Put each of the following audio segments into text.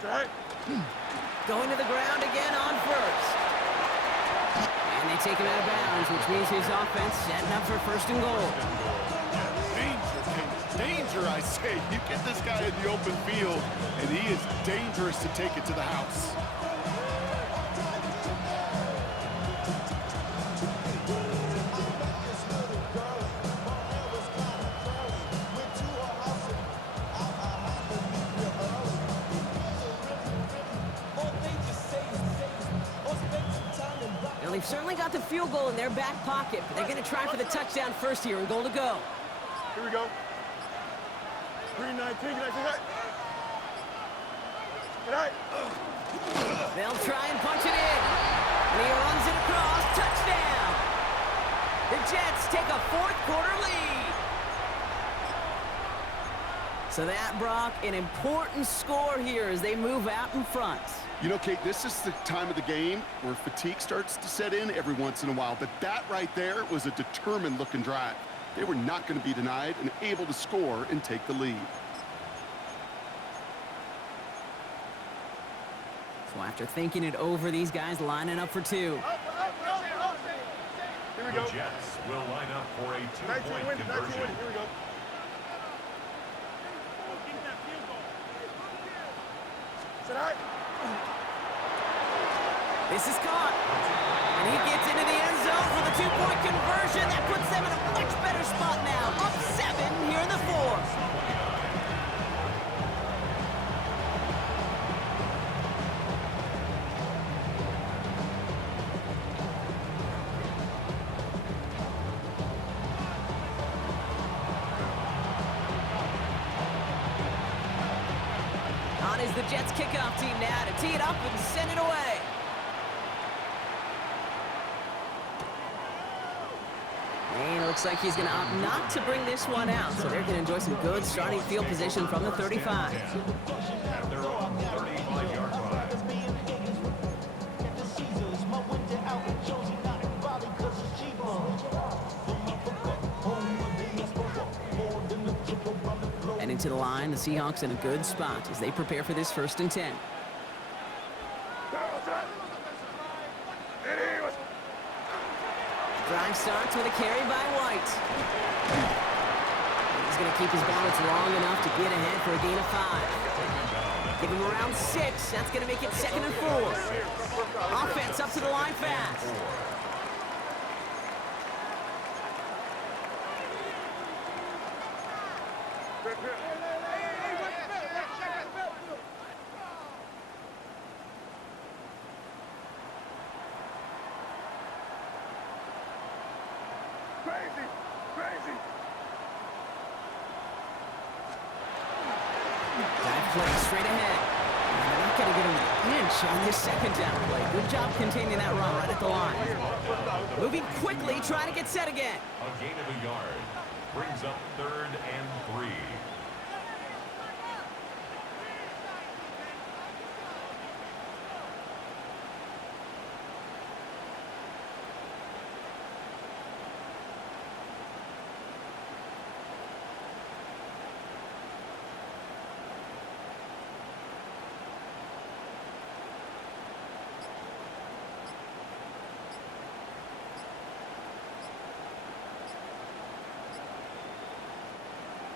Going to the ground again on first. And they take him out of bounds, which means his offense setting up for first and goal. Danger, danger, I say. You get this guy in the open field, and he is dangerous to take it to the house. They've certainly got the field goal in their back pocket, but they're going to try for the touchdown first here and goal to go. Here we go. 3-19, They'll try and punch it in. And he runs it across. Touchdown! The Jets take a fourth quarter lead. So that, Brock, an important score here as they move out in front. You know, Kate, this is the time of the game where fatigue starts to set in every once in a while. But that right there was a determined-looking drive. They were not going to be denied and able to score and take the lead. So after thinking it over, these guys lining up for two. Here we go. The Jets will line up for a two-point conversion. Here we go. This is caught. And he gets into the end zone for the two-point conversion. That puts them in a much better spot now. Up 7 here in the fourth. On is the Jets kickoff team now to tee it up and send it away. And it looks like he's going to opt not to bring this one out, so they're going to enjoy some good starting field position from the 35. At their own 35-yard line. And into the line, the Seahawks in a good spot as they prepare for this 1st and 10. Drive starts with a carry by White. He's going to keep his balance long enough to get ahead for a gain of 5. Give him around 6. That's going to make it 2nd and 4. Offense up to the line fast. Dive play straight ahead. And they're not going to get him an inch on this 2nd down play. Good job containing that run right at the line. Moving quickly, trying to get set again. A gain of a yard brings up 3rd and 3.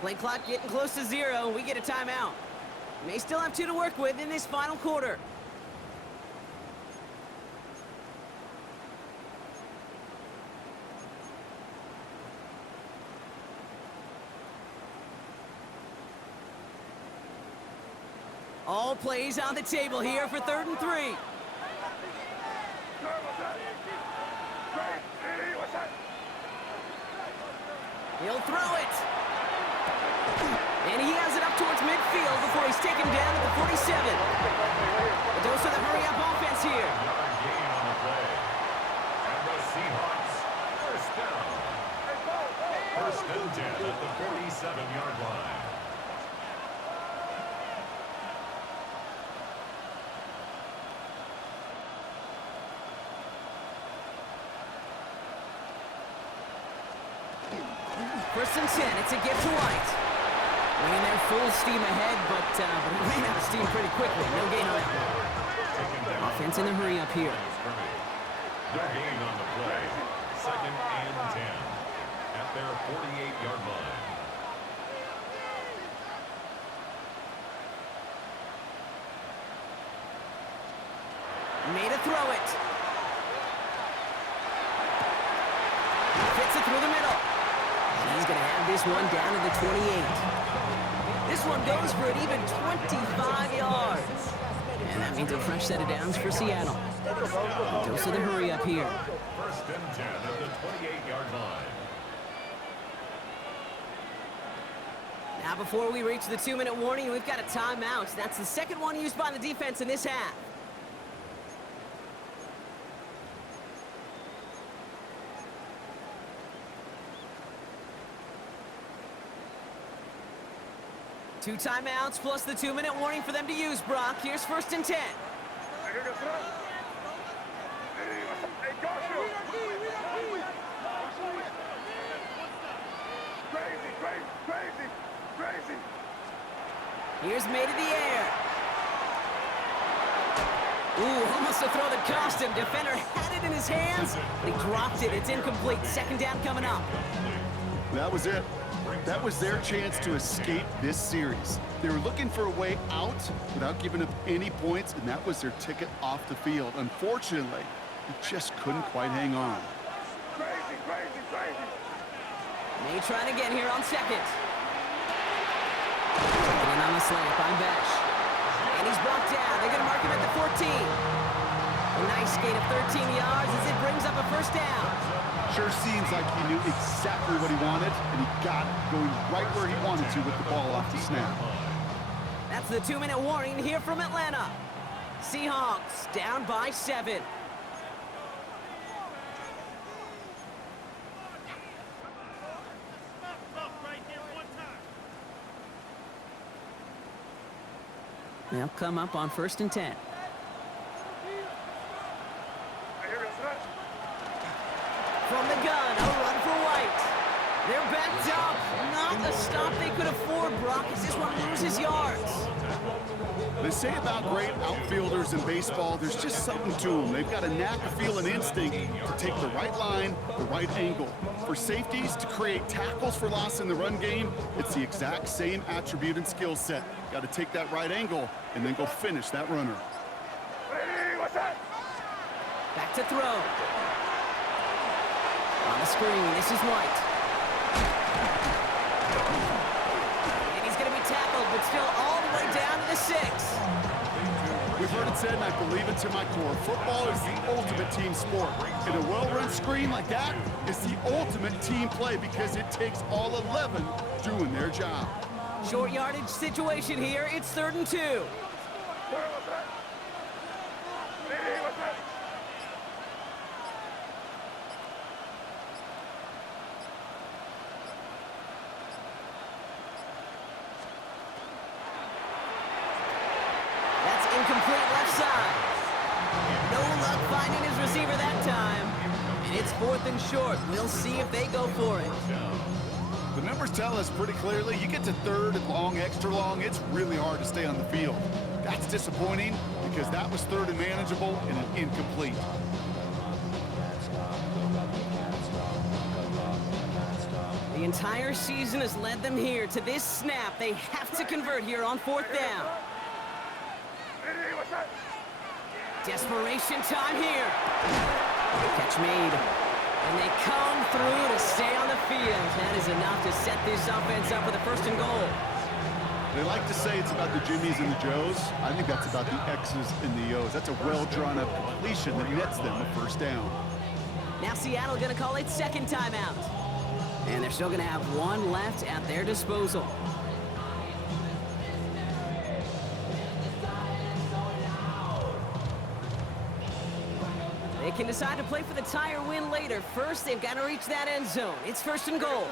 Play clock getting close to 0. We get a timeout. May still have 2 to work with in this final quarter. All plays on the table here for 3rd and 3. He'll throw it. And he has it up towards midfield before he's taken down at the 47. A dose of the hurry-up offense here. Yard gain on the play. And the Seahawks first down. 1st and 10 at the 47-yard line. First and 10, it's a gift to White. Bringing their full steam ahead, but he ran out of steam pretty quickly. No gain on that one. Offense in the hurry up here. No gain on the play. 2nd and 10 at their 48-yard line. Made a throw it. Fits it through the middle. He's going to have this one down to the 28. This one goes for an even 25 yards. And that means a fresh set of downs for Seattle. Goes to the hurry up here. 1st and 10 at the 28-yard line. Now before we reach the 2-minute warning, we've got a timeout. That's the second one used by the defense in this half. Two timeouts plus the 2-minute warning for them to use, Brock. Here's 1st and 10. Here's made in the air. Ooh, almost a throw that cost him. Defender had it in his hands. He dropped it. It's incomplete. 2nd down coming up. That was it. That was their chance to escape this series. They were looking for a way out without giving up any points, and that was their ticket off the field. Unfortunately, they just couldn't quite hang on. May trying again here on 2nd. Taking in on the slant by Besh. And he's brought down. They're going to mark him at the 14. A nice gain of 13 yards as it brings up a 1st down. Sure seems like he knew exactly what he wanted, and he got it, going right where he wanted to with the ball off the snap. That's the 2-minute warning here from Atlanta. Seahawks down by 7. They'll come up on 1st and 10. From the gun, a run for White. They're backed up. Not a stop they could afford, Brock, as this one loses yards. They say about great outfielders in baseball, there's just something to them. They've got a knack, a feel, and instinct to take the right line, the right angle. For safeties to create tackles for loss in the run game, it's the exact same attribute and skill set. Got to take that right angle and then go finish that runner. Back to throw. On the screen, this is White. And he's going to be tackled, but still all the way down to the 6. We've heard it said, and I believe it to my core, football is the ultimate team sport. And a well-run screen like that is the ultimate team play because it takes all 11 doing their job. Short yardage situation here. It's 3rd and 2. That's incomplete left side. No luck finding his receiver that time. And it's 4th and short. We'll see if they go for it. The numbers tell us pretty clearly, you get to 3rd and long, extra long, it's really hard to stay on the field. That's disappointing because that was 3rd and manageable and an incomplete. The entire season has led them here to this snap. They have to convert here on 4th down. Desperation time here. Catch made. And they come through to stay on the field. That is enough to set this offense up with a 1st and goal. They like to say it's about the Jimmies and the Joes. I think that's about the X's and the O's. That's a well-drawn-up completion that nets them a 1st down. Now Seattle going to call it 2nd timeout. And they're still going to have one left at their disposal. They can decide to play for the tie or win later. First, they've got to reach that end zone. It's 1st and goal.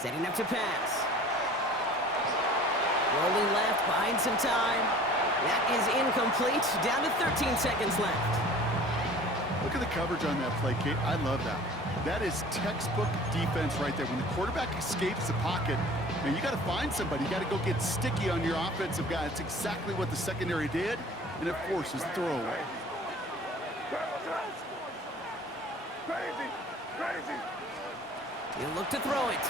Setting up to pass. Rolling left, buying some time. That is incomplete. Down to 13 seconds left. Look at the coverage on that play, Kate. I love that. That is textbook defense right there. When the quarterback escapes the pocket, man, you got to find somebody. You got to go get sticky on your offensive guy. It's exactly what the secondary did, and it forces the throwaway. He'll look to throw it.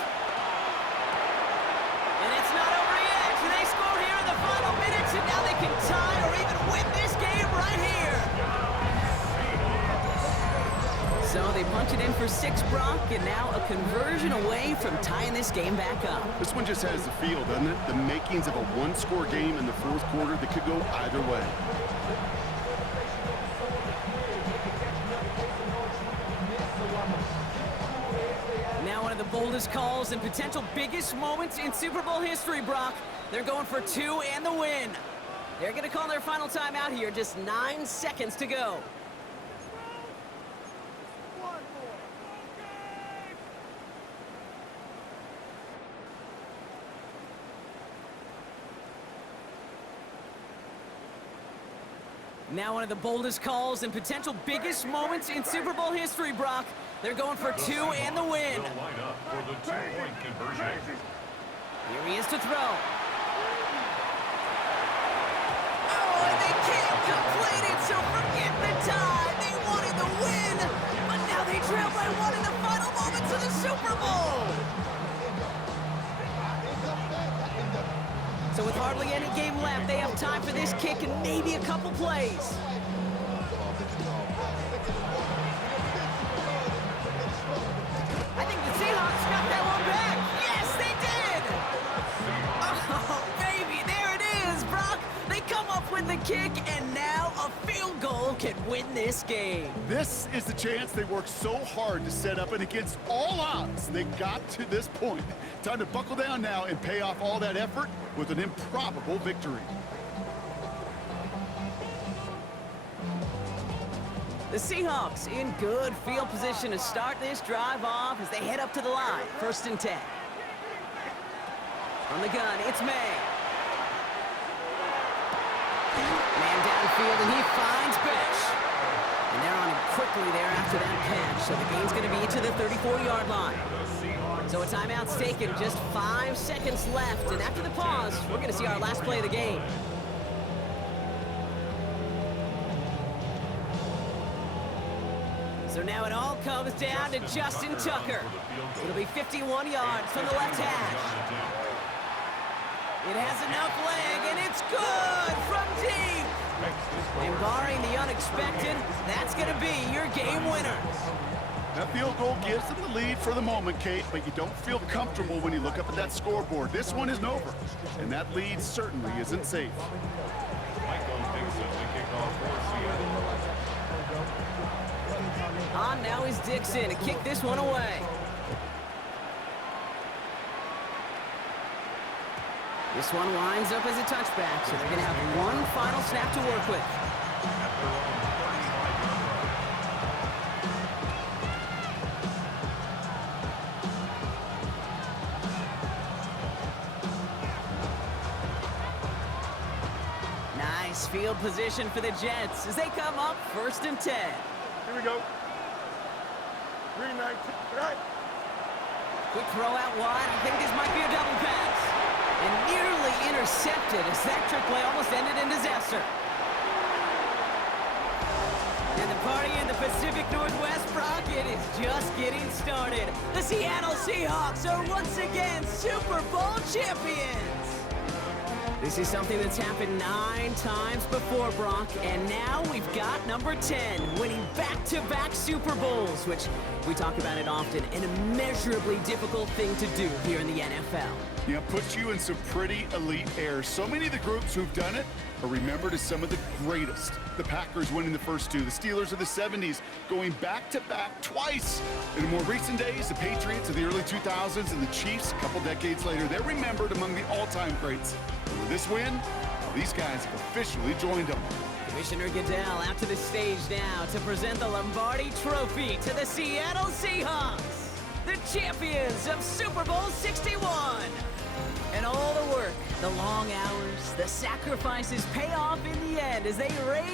And it's not over yet. They score here in the final minutes, and now they can tie or even win this game right here. So they punch it in for 6, Brock, and now a conversion away from tying this game back up. This one just has the feel, doesn't it? The makings of a one-score game in the fourth quarter that could go either way. Now one of the boldest calls and potential biggest moments in Super Bowl history, Brock. They're going for 2 and the win. They're going to call their final timeout here. Just 9 seconds to go. Now one of the boldest calls and potential biggest moments in Super Bowl history, Brock. They're going for 2 and the win. For the 2-point conversion. Here he is to throw. Oh, and they can't complete it, so forget the tie. They wanted the win, but now they trail by 1 in the final moments of the Super Bowl. So with hardly any game left, they have time for this kick and maybe a couple plays. I think the Seahawks got that one back. Yes, they did. Oh, baby, there it is, Brock. They come up with the kick, and now a field goal can win this game. This is the chance they worked so hard to set up, and against all odds, they got to this point. Time to buckle down now and pay off all that effort with an improbable victory. The Seahawks in good field position to start this drive off as they head up to the line. 1st and 10. From the gun, it's May. Man downfield, and he finds Besh. And they're on him quickly there after that catch. So the game's going to be to the 34-yard line. So a timeout's taken, just 5 seconds left. And after the pause, we're going to see our last play of the game. So now it all comes down to Justin Tucker. It'll be 51 yards from the left hash. It has enough leg, and it's good from deep. And barring the unexpected, that's going to be your game winner. That field goal gives them the lead for the moment, Kate, but you don't feel comfortable when you look up at that scoreboard. This one isn't over, and that lead certainly isn't safe. Michael Dixon to kick off for Seattle. On now is Dixon to kick this one away. This one winds up as a touchback, so they're going to have one final snap to work with. Nice field position for the Jets as they come up 1st and 10. Here we go. 3-9, right. Quick throw out wide. I think this might be a double pass. And nearly intercepted as that trick play almost ended in disaster. And the party in the Pacific Northwest, Brock, it is just getting started. The Seattle Seahawks are once again Super Bowl champions. This is something that's happened 9 times before, Brock, and now we've got number 10, winning back-to-back Super Bowls, which we talk about it often, an immeasurably difficult thing to do here in the NFL. Yeah, puts you in some pretty elite air. So many of the groups who've done it are remembered as some of the greatest. The Packers winning the first 2, the Steelers of the 70s going back-to-back twice. In the more recent days, the Patriots of the early 2000s and the Chiefs a couple decades later, they're remembered among the all-time greats. And with this win, well, these guys have officially joined them. Commissioner Goodell out to the stage now to present the Lombardi Trophy to the Seattle Seahawks, the champions of Super Bowl 61. And all the work, the long hours, the sacrifices pay off in the end as they raise